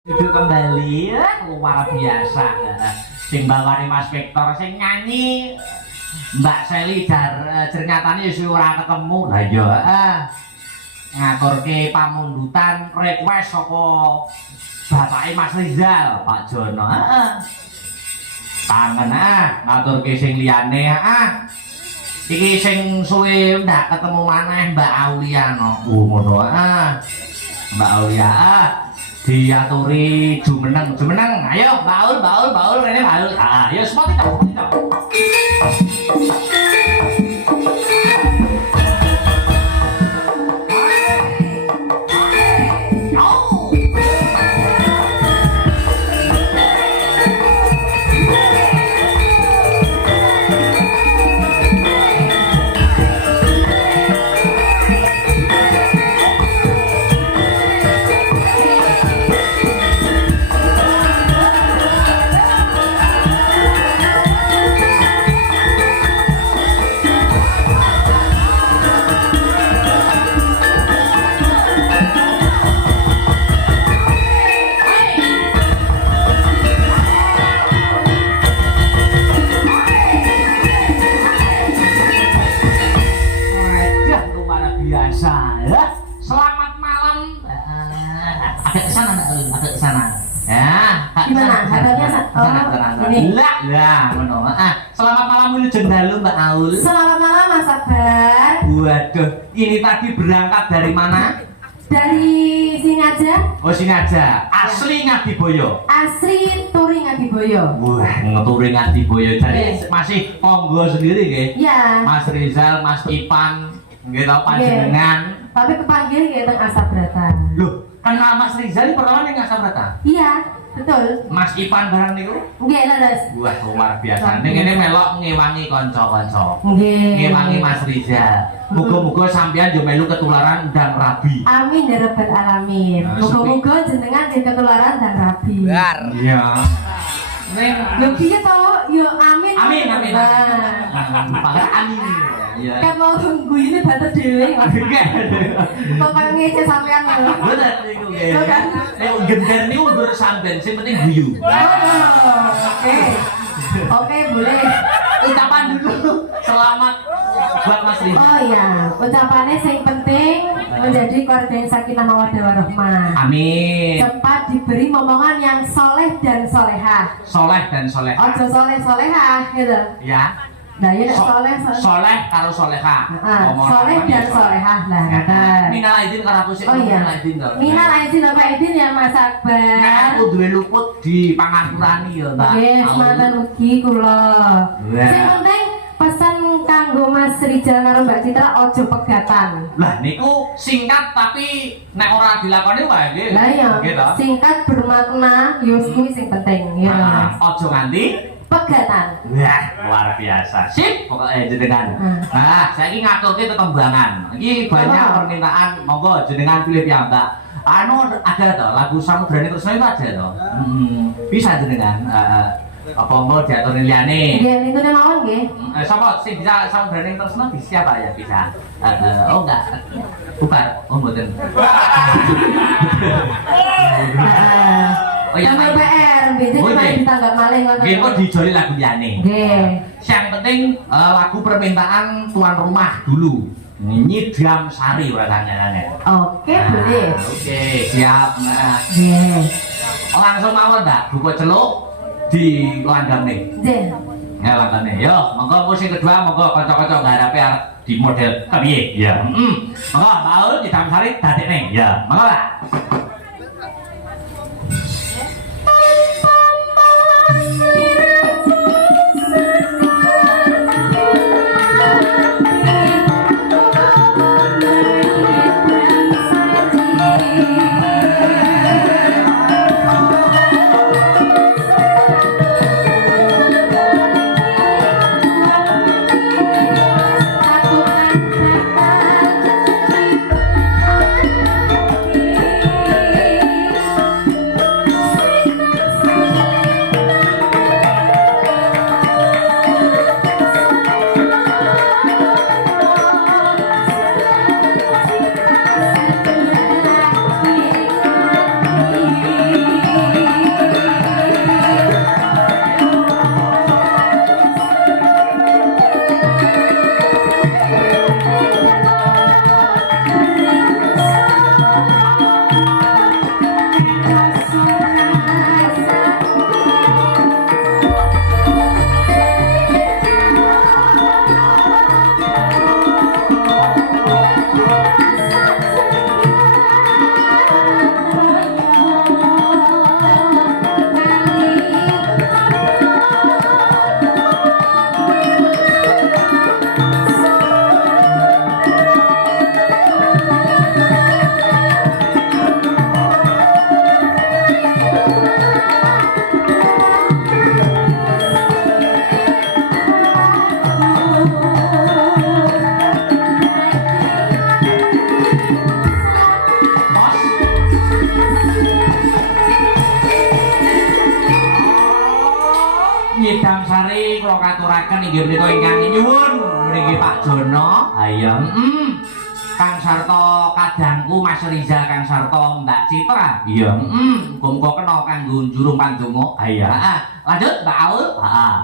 Duduk kembali, luar biasa. Sing bawani Mas Victor, sing nyanyi Mbak Seli ternyatanya ora ketemu. Lah iya, ngaturke pamundutan request saka bapake Mas Rizal, Pak Jono. Kangen ngaturke sing liyane. Iki sing suwe ndak ketemu maneh Mbak Aulia no. Ngono. Mbak Aulia. Diaturi jumeneng, ayo baul ini baul. Ayo semua kita. Selamat malam. Agak ke sana, agak ke sana. Ya, gimana? Katanya selamat malam Wilujeng Dalu Mbak Aul. Selamat malam Mas Akbar. Waduh, ini tadi berangkat dari mana? Dari sini aja. Oh, sini aja. Asli Ngadiboyo. Asli Turi Ngadiboyo. Wah, ngeturi Ngadiboyo. Jadi masih Konggo sendiri nggih? Iya. Mas Rizal, Mas Ipan, nggih tau panjenengan. Tapi kepanggil nggih teng Asabrata. Loh, kenal Mas Rizal pertama ning Asabrata? Iya, betul. Mas Ipan barang niku? Nggih, leres. Wah, luar biasa. Ning ngene melok ngewangi kanca-kanca. Nggih. Ngewangi Mas Rizal. Muga-muga sampeyan yo melu ketularan ndang rabi. Amin ya rabbal alamin. Muga-muga jenengan jadi ketularan dan rabi. Benar. Iya. Ning Lho piye to? Yo amin. Amin. Pakai amin. Iya. Kan mau guyune bater dhewe. Pokoknya ngece sampean lho. Bener niku nggih. Nek gender niku ndur sampean, sing penting guyu. Oke, boleh. Ucapan dulu. Selamat buat Mas Rizal. Oh iya, ucapannya yang penting menjadi keluarga yang sakinah mawaddah warahmah. Amin. Cepat diberi momongan yang soleh dan solehah. Soleh dan soleh. Ojo soleh solehah gitu. Ya. Nah ya soleh soleh karo soleha. Soleh dan solehah lah kata. Minal aidin karo aku sih. Oh iya. Minal aidin apa aidin ya Mas Akbar. Nek aku duwe luput di pangapurani ya, Mbak. Nggih, semanten ugi kula. Sing penting pesan kanggo Mas Rizal karo Mbak Citra ojo pegatan. Lah niku singkat tapi nek ora dilakoni wae nggih. Lah iya. Singkat bermakna yo kuwi sing penting ya. Ojo nganti pegatan. Wah, luar biasa. Sip, pokoknya jenengan. Nah, saiki ngaturke tetembangan. Iki banyak permintaan, monggo jenengan pilih piyambak. Anu ada toh lagu Samudrani Tresna itu ada toh. Bisa jenengan apa mau diaturin liyane? Nggih, niku mawon nggih. Sapa sing bisa Samudrani Tresna bisa siapa ya bisa? Oh enggak. Bubar, oh mboten. Oh iya, PR, biasanya main ditanggap maling ngono. Nggih, kok dijoli lagu liyane. Nggih. Yang penting lagu permintaan tuan rumah dulu. Nyidam Sari rasanya. Oke, boleh. Oke, siap. Nggih. Langsung mawon, Mbak. Buka celuk di langgam nih. Nggih. Ya langgam nih. Yo, monggo musik kedua, monggo kanca-kanca ngarape arep di model kepiye? Ya. Monggo, Paul Nyidam Sari dadekne. Ya, monggo lah. ngaturaken inggih menika ingkang nyuwun mriki Pak Jono. Ayo, Kang Sarto kadangku Mas Rizal, Kang Sarto Mbak Citra. Iya, muga-muga kena kanggo njurung pandonga. Ayo, lanjut Mbak Aul. Heeh.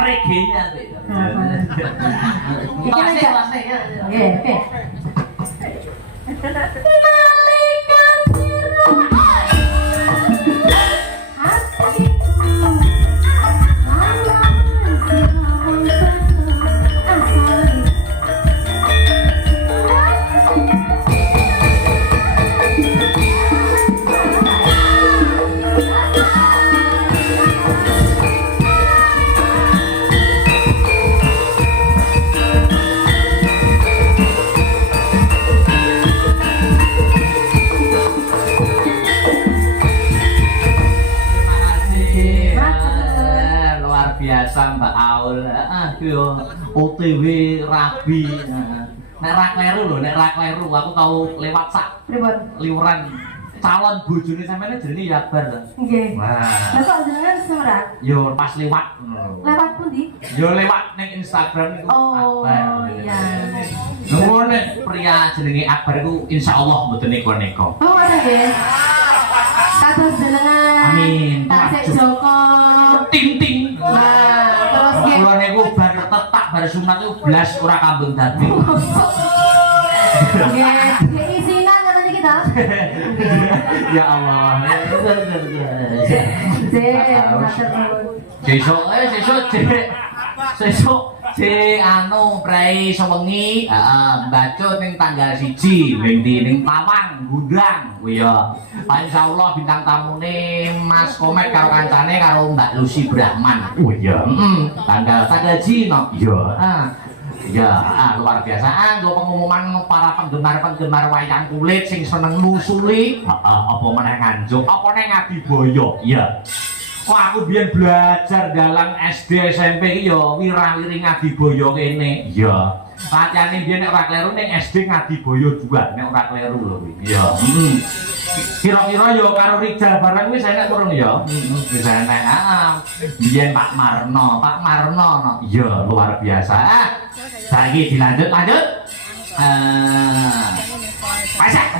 Reggae-nya Oke, oke. biasa Mbak Aul, OTW rabi. Nek ra kleru lho, nek ra kleru aku tau lewat sak liuran calon bojone sampeyan jenenge Yabar. Nggih. Wah. Lah kok jenengan semerat? Yo pas lewat. Lewat pundi? Yo lewat ning Instagram niku. Oh, iya. Nuwun nek pria jenenge Akbar iku insyaallah mboten neko-neko. Oh, ngoten nggih. Kados jenengan. Amin. Tasik Joko. Ting-ting. Nah, terus nggih. Kula niku bar tetak bar sunat iku blas ora kambing dadi. Nggih, isinan ngoten iki to. Ya Allah. Sesuk anu prei sewengi mbacut ning tanggal 1 ning ndi ning Tawang Gundang ya. Insyaallah bintang tamune Mas Komet karo kancane karo Mbak Lucy Brahman. Oh iya. Tanggal Jino. Ya. Ya, luar biasa. Nggo pengumuman para penggemar wayang kulit sing seneng nusuli, apa meneh nganjuk, apa neng Adiboyo. Iya. Kok aku biyen belajar dalang SD SMP iki ya wirah-wiri Ngadiboyo kene. Iya. Pancane biyen nek ora kleru ning SD Ngadiboyo juga nek ora kleru lho kuwi. Iya. Kira-kira ya karo Rijal barang wis enak kurang ya. Wis enak. Biyen Pak Marno. Iya, luar biasa. Saiki dilanjut. Pesek.